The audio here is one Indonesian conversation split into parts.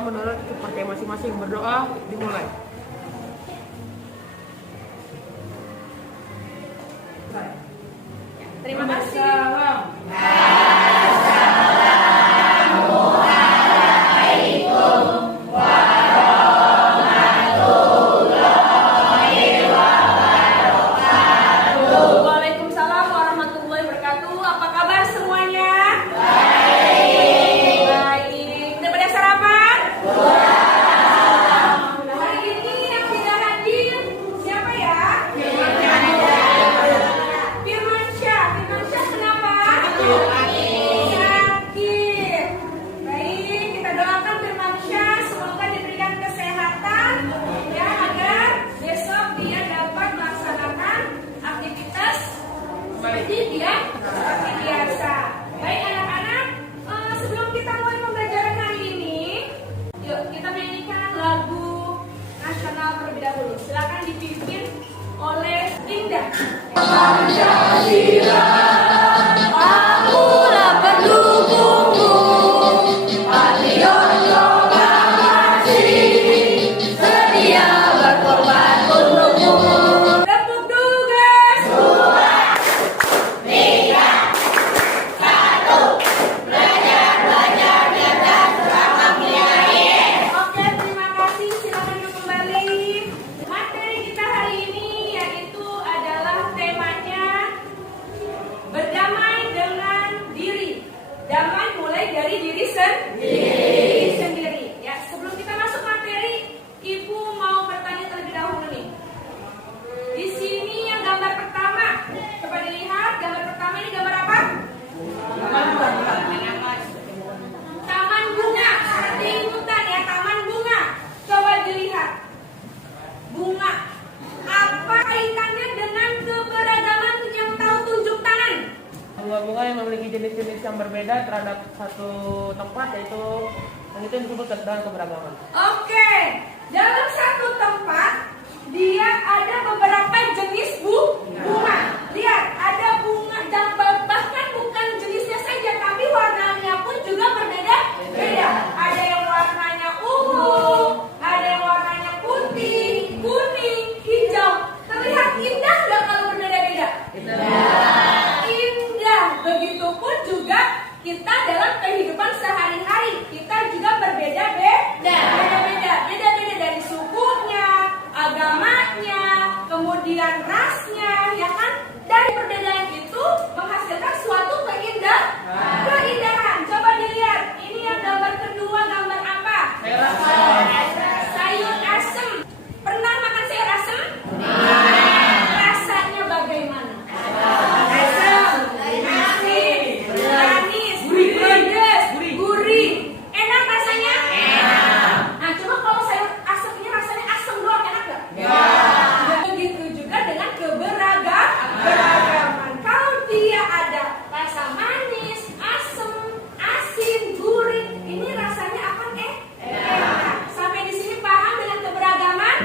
berdoa menurut seperti masing-masing. Berdoa dimulai. Terima kasih. Waalaikumsalam warahmatullahi wabarakatuh. Apa kabar semuanya? Baik. Baik. Udah pada sarapan? Hari ini yang tidak hadir siapa ya? Firmansyah. Firmansyah kenapa? Sakit. Baik, kita doakan Firmansyah semoga diberikan kesehatan ya agar besok dia dapat melaksanakan aktivitas seperti dia seperti biasa. Baik anak-anak, sebelum kita mulai pembelajaran hari ini, yuk kita mainkan lagu nasional terlebih dahulu. Silakan dipimpin oleh Indah. Pancasila, aku dapat dukungmu, patriot proklamasi, sedia berkorban untukmu. Tepuk tugas. Oke, terima kasih. Silakan duduk kembali. Materi kita hari ini yaitu adalah temanya berdamai dengan diri. Damai mulai dari diri sendiri. Ya, sebelum kita masuk materi, Ibu mau bertanya terlebih dahulu nih. Di sini yang gambar pertama, coba dilihat gambar pertama ini gambar apa? Taman bunga, seperti ikutan ya, taman bunga. Coba dilihat. Bunga. Apa kaitannya dengan keberagaman yang tahu tunjuk tangan? Bunga-bunga yang memiliki jenis-jenis yang berbeda terhadap satu tempat, yaitu yang itu yang disebut dengan keberagaman. Oke, dalam satu tempat dia ada beberapa jenis bunga. Lihat, ada bunga dan bahkan bukan jenisnya saja, tapi warnanya pun juga berbeda-beda. Ada yang warnanya ungu, ada yang warnanya putih, kuning, hijau. Terlihat indah nggak kalau berbeda-beda? Indah. Begitupun juga kita dalam kehidupan sehari-hari, kita juga berbeda-beda. Beda-beda dari sukunya, agamanya, kemudian rasnya, ya kan? Dari perbedaan itu menghasilkan suatu keindahan. Coba dilihat, ini yang gambar kedua, gambar apa? Sayur asem. Pernah makan sayur asem? Rasanya bagaimana? Asam, asin, manis, pedas, gurih. Enak rasanya? Nah, coba kalau sayur asem ini rasanya asam doang, enak gak? Begitu juga dengan keberagaman. Kalau dia ada rasa manis, asam, asin, gurih, ini rasanya akan enak. Sampai di sini paham dengan keberagaman?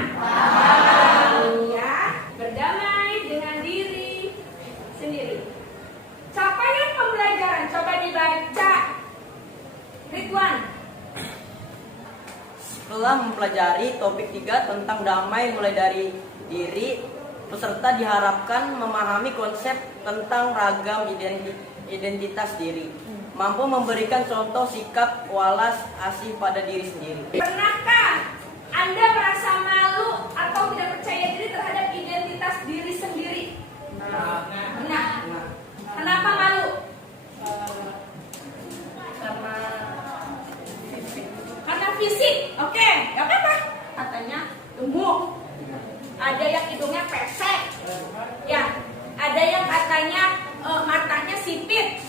Ya, berdamai dengan diri sendiri. Capaian pembelajaran coba dibaca. Ridwan. Setelah mempelajari topik 3 tentang damai mulai dari diri, peserta diharapkan memahami konsep tentang ragam identitas diri, mampu memberikan contoh sikap walas asih pada diri sendiri. Pernahkah Anda merasa malu atau tidak percaya diri terhadap identitas diri sendiri? Nah, kenapa malu? Karena fisik. Oke, gak apa-apa. Katanya gemuk. Ada yang hidungnya pesek. Ya, ada yang katanya matanya sipit.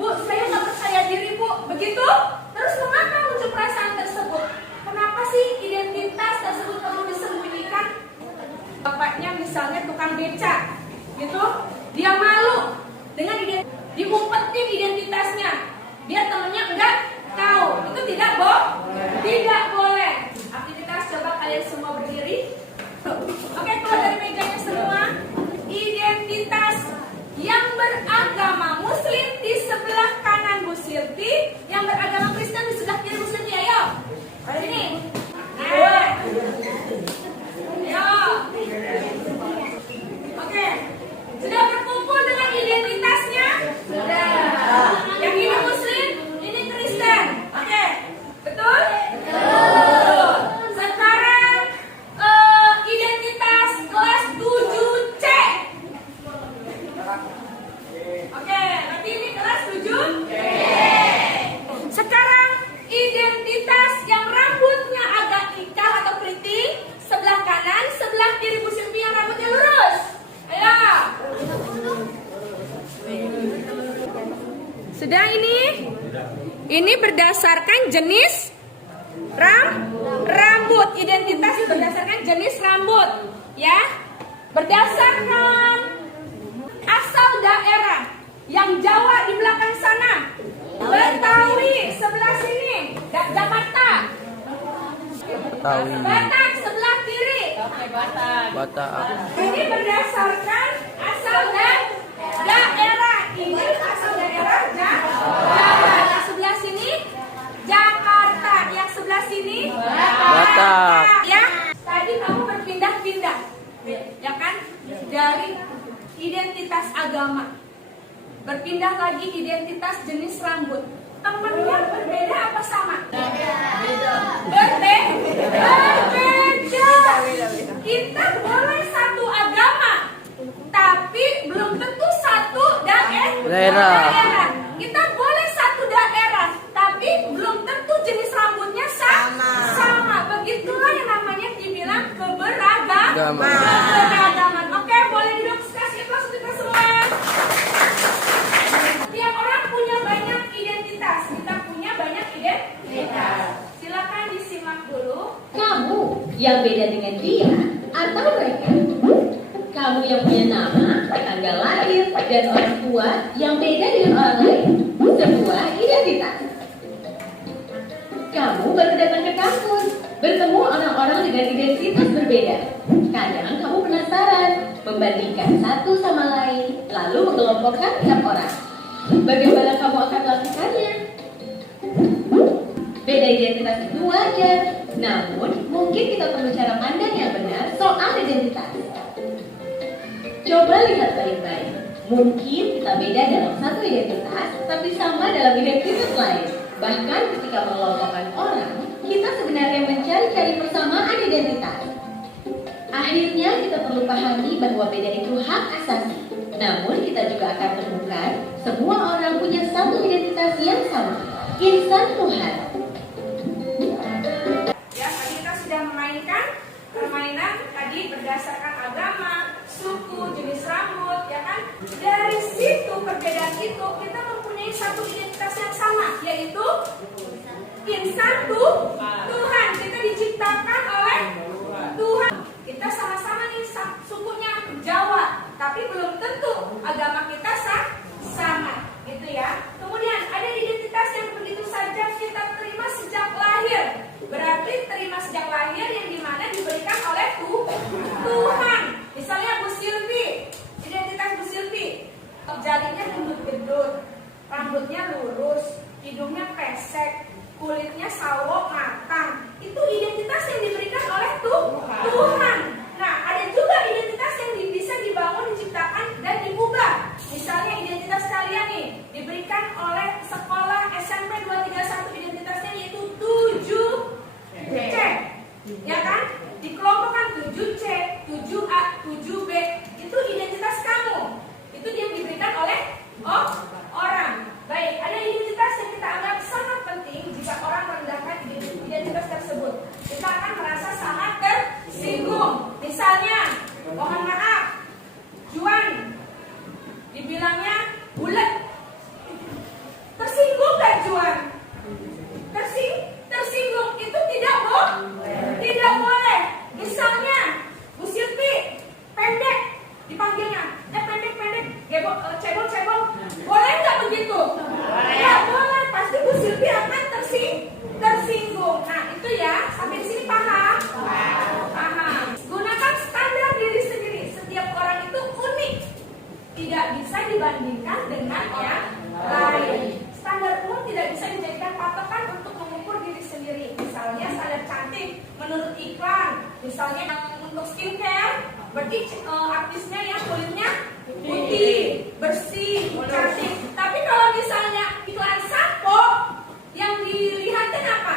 Bu, saya nggak percaya diri, Bu. Begitu? Terus mengapa muncul perasaan tersebut? Kenapa sih identitas tersebut perlu disembunyikan? Bapaknya misalnya tukang beca, gitu. Dia malu dengan diumpetin identitasnya. Biar temennya enggak tahu. Itu tidak boleh. Aktivitas coba kalian semua berdiri. Oke, keluar dari mejanya semua. Identitas yang beragama Muslim di sebelah kanan Bu Sirti, yang beragama Kristen di sebelah kiri Bu Sirti. Ayo. Sudah ini? Ini berdasarkan jenis rambut. Identitas berdasarkan jenis rambut, ya. Berdasarkan asal daerah. Yang Jawa di belakang sana, Betawi sebelah sini, Jakarta. Betawi. Batak sebelah kiri. Batak. Ini berdasarkan asal daerah. Ini asal daerah Jawa. Yang sebelah sini Jakarta. Yang sebelah sini Batak. Ya, tadi kamu berpindah-pindah, ya kan? Dari identitas agama, berpindah lagi identitas jenis rambut. Temennya berbeda apa sama? Berbeda. Kita boleh satu agama, tapi belum tentu satu daerah. Kita boleh satu daerah, tapi belum tentu jenis rambutnya sama. Begitulah yang namanya dibilang keberagaman. Oke, boleh duduk. Kasih kelas untuk kita semua. Setiap orang punya banyak identitas. Kita punya banyak identitas. Silakan disimak dulu. Kamu yang beda dengan dia atau mereka? Kamu yang punya nama, tanggal lahir, dan orang tua yang beda dengan orang lain. Sebuah identitas. Kamu baru datang ke kampus, bertemu orang-orang dengan identitas berbeda. Kadang kamu penasaran, membandingkan satu sama lain, lalu mengelompokkan tiap orang. Bagaimana kamu akan melakukannya? Beda identitas itu wajar, namun mungkin kita perlu cara pandang yang benar soal identitas. Coba lihat baik-baik. Mungkin kita beda dalam satu identitas, tapi sama dalam identitas lain. Bahkan ketika mengelompokkan orang, kita sebenarnya mencari-cari persamaan identitas. Akhirnya kita perlu pahami bahwa beda itu hak asasi. Namun kita juga akan temukan semua orang punya satu identitas yang sama, insan Tuhan. Ya, tadi kita sudah memainkan permainan tadi berdasarkan agama, suku, jenis rambut, ya kan? Dari situ perbedaan itu kita mempunyai satu identitas yang sama, yaitu insan Tuhan. Kita diciptakan oleh Tuhan. Kita sama-sama nih sukunya Jawa, tapi belum tentu agama kita sama, gitu ya. Kemudian ada identitas yang begitu saja kita terima sejak lahir. Berarti terima sejak lahir yang dimana diberikan oleh Tuhan. Misalnya Bu Silvi, identitas Bu Silvi, jarinya gendut-gendut, rambutnya lurus, hidungnya pesek, kulitnya sawo matang. Itu identitas yang diberikan oleh Tuhan. Nah, ada juga identitas yang bisa dibangun, diciptakan, dan diubah. Misalnya identitas kalian nih diberikan oleh sekolah SMP 231, identitasnya yaitu 7C, ya kan? Dikelompokkan 7C, 7A, 7B. Itu identitas kamu. Itu yang diberikan oleh orang. Baik, ada identitas yang kita anggap sangat penting. Jika orang merendahkan identitas tersebut, kita akan merasa sangat tersinggung. Misalnya, mohon maaf, Juan dibilangnya bulat. Tersinggung gak Juan? Tersinggung itu tidak boleh. Misalnya Bu Silvi pendek, dipanggilnya pendek, cebol. Boleh nggak begitu? Nggak boleh. Pasti Bu Silvi akan tersinggung. Nah itu ya, sampai sini paham? Paham. Gunakan standar diri sendiri. Setiap orang itu unik, tidak bisa dibandingkan dengan yang lain. Standar umum tidak bisa dijadikan patokan untuk mengukur diri sendiri. Misalnya standar cantik menurut iklan, misalnya yang untuk skincare, berarti artisnya yang kulitnya putih, bersih, cantik. Tapi kalau misalnya iklan sampo, yang dilihatkan apa?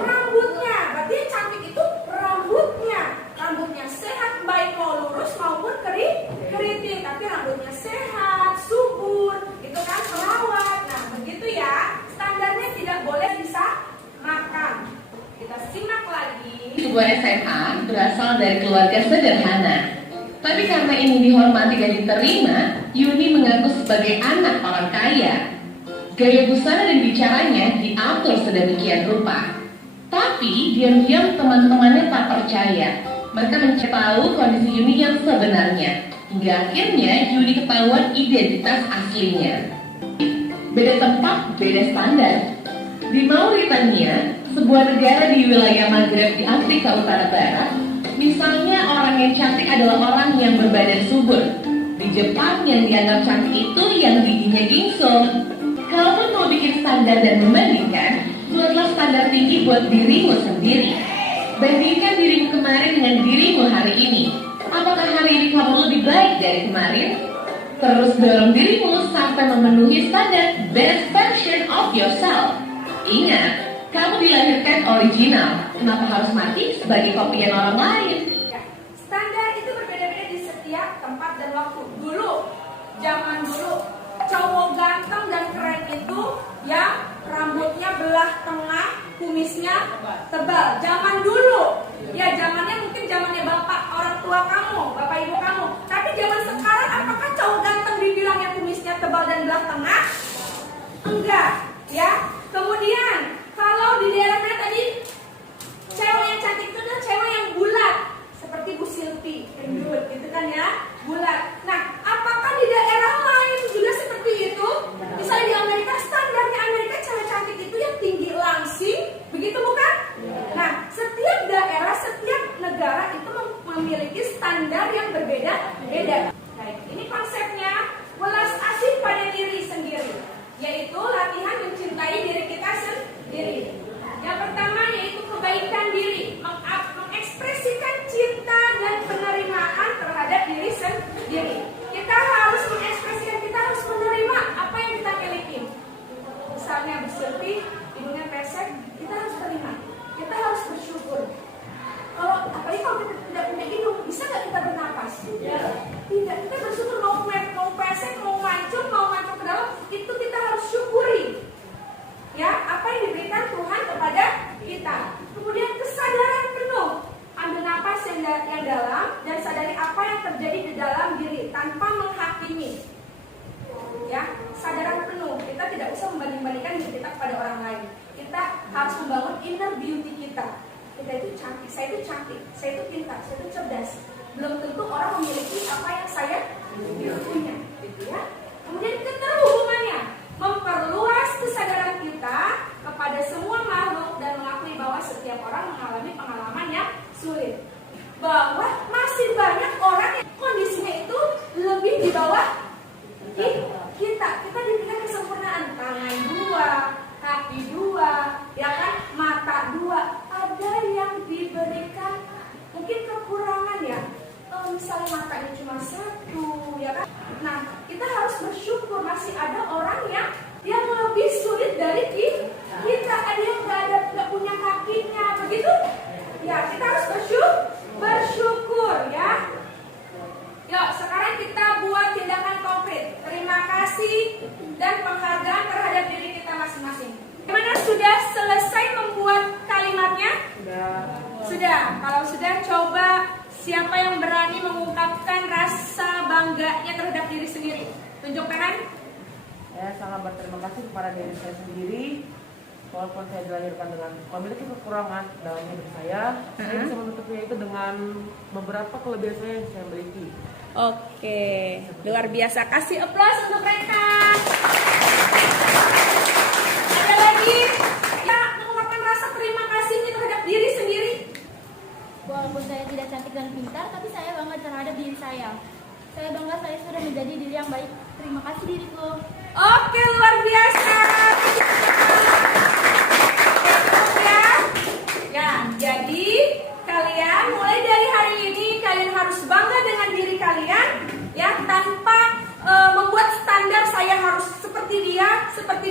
Rambutnya. Berarti yang cantik itu rambutnya sehat, baik mau lurus maupun keriting. Tapi rambutnya sehat, subur, itu kan perawat. Nah begitu ya, standarnya tidak boleh disamakan. Kita simak lagi. Sebuah SMA berasal dari keluarga sederhana. Tapi karena ingin dihormati dan diterima, Yuni mengaku sebagai anak orang kaya. Gaya busana dan bicaranya diatur sedemikian rupa. Tapi diam-diam teman-temannya tak percaya. Mereka mencari tahu kondisi Yuni yang sebenarnya. Hingga akhirnya Yuni ketahuan identitas aslinya. Beda tempat, beda standar. Di Mauritania, sebuah negara di wilayah Maghreb di Afrika Utara Barat, misalnya orang yang cantik adalah orang yang berbadan subur. Di Jepang yang dianggap cantik itu yang giginya gingsung. Kalaupun mau bikin standar dan membandingkan, buatlah standar tinggi buat dirimu sendiri. Bandingkan dirimu kemarin dengan dirimu hari ini. Apakah hari ini kamu lebih baik dari kemarin? Terus dorong dirimu sampai memenuhi standar best version of yourself. Ingat, kamu dilahirkan original. Kenapa harus mati sebagai kopian orang lain? Ya, standar itu berbeda-beda di setiap tempat dan waktu. Dulu, zaman dulu, cowok ganteng dan keren itu yang rambutnya belah tengah, kumisnya tebal. Zaman dulu, ya zamannya mungkin zamannya bapak orang tua kamu, bapak ibu kamu. Tapi zaman sekarang, apakah cowok ganteng dibilangnya kumisnya tebal dan belah tengah? Enggak, ya. Kemudian kalau di daerah mana tadi, cewek yang cantik itu adalah cewek yang bulat, seperti Bu Silvi, gendut, gitu kan ya, bulat. Nah, apakah di daerah lain juga seperti itu? Misalnya di Amerika, standarnya Amerika cewek cantik itu yang tinggi langsing, begitu bukan? Nah, setiap daerah, setiap negara itu memiliki standar yang berbeda-beda. Baik, ini konsepnya welas asih pada diri sendiri, yaitu latihan mencintai diri kita sendiri. Yang pertama yaitu kebaikan diri, mengekspresikan cinta dan penerimaan terhadap diri sendiri. Kita harus mengekspresikan, kita harus menerima apa yang kita miliki. Misalnya berselfie, hidungnya pesek, kita harus terima. Kita harus bersyukur. Apalagi kalau kita tidak punya hidung, bisa nggak kita bernapas? Tidak. Kita bersyukur mau pesek, mau mancung ke dalam, itu kita harus syukuri. Ya, apa yang diberikan Tuhan kepada kita. Kemudian kesadaran penuh, ambil napas yang dalam dan sadari apa yang terjadi di dalam diri tanpa menghakimi. Ya, sadaran penuh. Kita tidak usah membanding-bandingkan diri kita kepada orang lain. Kita harus membangun inner beauty kita. Kita itu cantik, saya itu cantik, saya itu pintar, saya itu cerdas. Belum tentu orang memiliki apa yang saya punya, gitu ya. Kemudian keterhubungannya, memperluas kesadaran kita kepada semua makhluk dan mengakui bahwa setiap orang mengalami pengalaman yang sulit. Bahwa masih banyak orang yang kondisinya itu lebih di bawah kita. Kita diberikan kesempurnaan, tangan dua, kaki dua, ya kan, mata dua. Ada yang diberikan mungkin kekurangan ya. Misalnya matanya cuma satu, ya kan. Nah, kita harus bersyukur masih ada orang yang lebih sulit dari kita. Ada yang nggak punya kakinya, begitu? Ya, kita harus bersyukur ya. Yuk, sekarang kita buat tindakan konkret. Terima kasih dan penghargaan terhadap diri kita masing-masing. Gimana, sudah selesai membuat kalimatnya? Sudah. Kalau sudah, coba siapa yang berani mengungkapkan rasa bangganya terhadap diri sendiri? Tunjuk tangan. Saya sangat berterima kasih kepada diri saya sendiri. Walaupun saya dilahirkan dengan memiliki kekurangan dalam hidup saya bisa menutupinya itu dengan beberapa kelebihan saya yang saya miliki. Oke, luar biasa. Kasih aplaus untuk mereka. Ada lagi yang mengungkapkan rasa terima kasihnya terhadap diri sendiri? Walaupun saya tidak cantik dan pintar, tapi saya bangga terhadap diri saya. Saya bangga saya sudah menjadi diri yang baik. Terima kasih diriku. Oke, luar biasa. Ya, jadi kalian mulai dari hari ini kalian harus bangga dengan diri kalian, ya, tanpa membuat standar saya harus seperti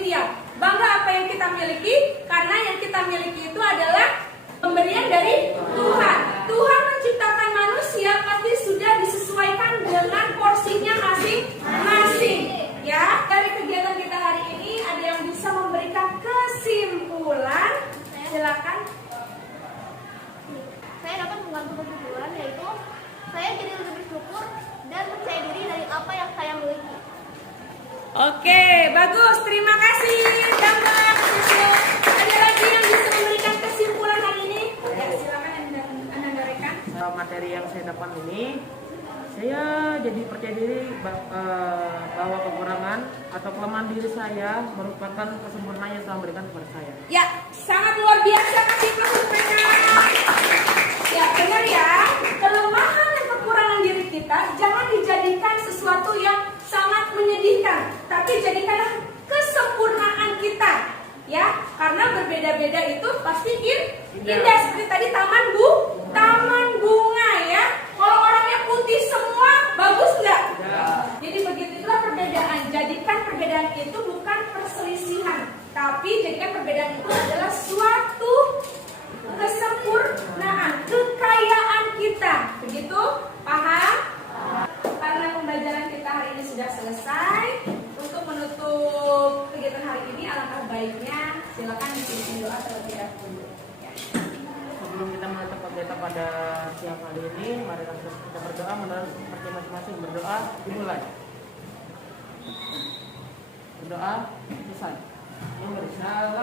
dia. Bangga apa yang kita miliki, karena yang kita miliki itu adalah pemberian dari Tuhan. Tuhan menciptakan manusia pasti sudah disesuaikan dengan porsinya masing-masing. Ya, dari kegiatan kita hari ini ada yang bisa memberikan kesimpulan? Silakan. Saya dapat mengambil kesimpulan, yaitu saya jadi lebih bersyukur dan percaya diri dari apa yang saya miliki. Oke, bagus. Terima kasih, Bambang. Ada lagi yang bisa memberikan kesimpulan hari ini? Ya, silakan Anda rekan. Materi yang saya dapat ini, saya jadi percaya diri bahwa kekurangan atau kelemahan diri saya merupakan kesempurnaan yang Tuhan berikan kepada saya. Ya, sangat luar biasa, kasih aplaus mereka. Ya, benar ya. Kelemahan dan kekurangan diri kita jangan dijadikan sesuatu yang sangat menyedihkan, tapi jadikanlah kesempurnaan kita. Ya, karena berbeda-beda itu pasti indah. Seperti tadi taman bunga ya. Kalau orangnya putih semua, bagus nggak? Jadi begitulah perbedaan. Jadikan perbedaan itu bukan perselisihan, tapi jadikan perbedaan itu adalah suatu kesempurnaan, kekayaan kita. Begitu? Paham? Karena pembelajaran kita hari ini sudah selesai, untuk menutup kegiatan hari ini alangkah baiknya silakan dipimpin doa terlebih dahulu. Ya. Sebelum kita menutup kegiatan pada siang hari ini, mari kita berdoa menurut seperti masing-masing berdoa dimulai. Berdoa selesai. Yang bersama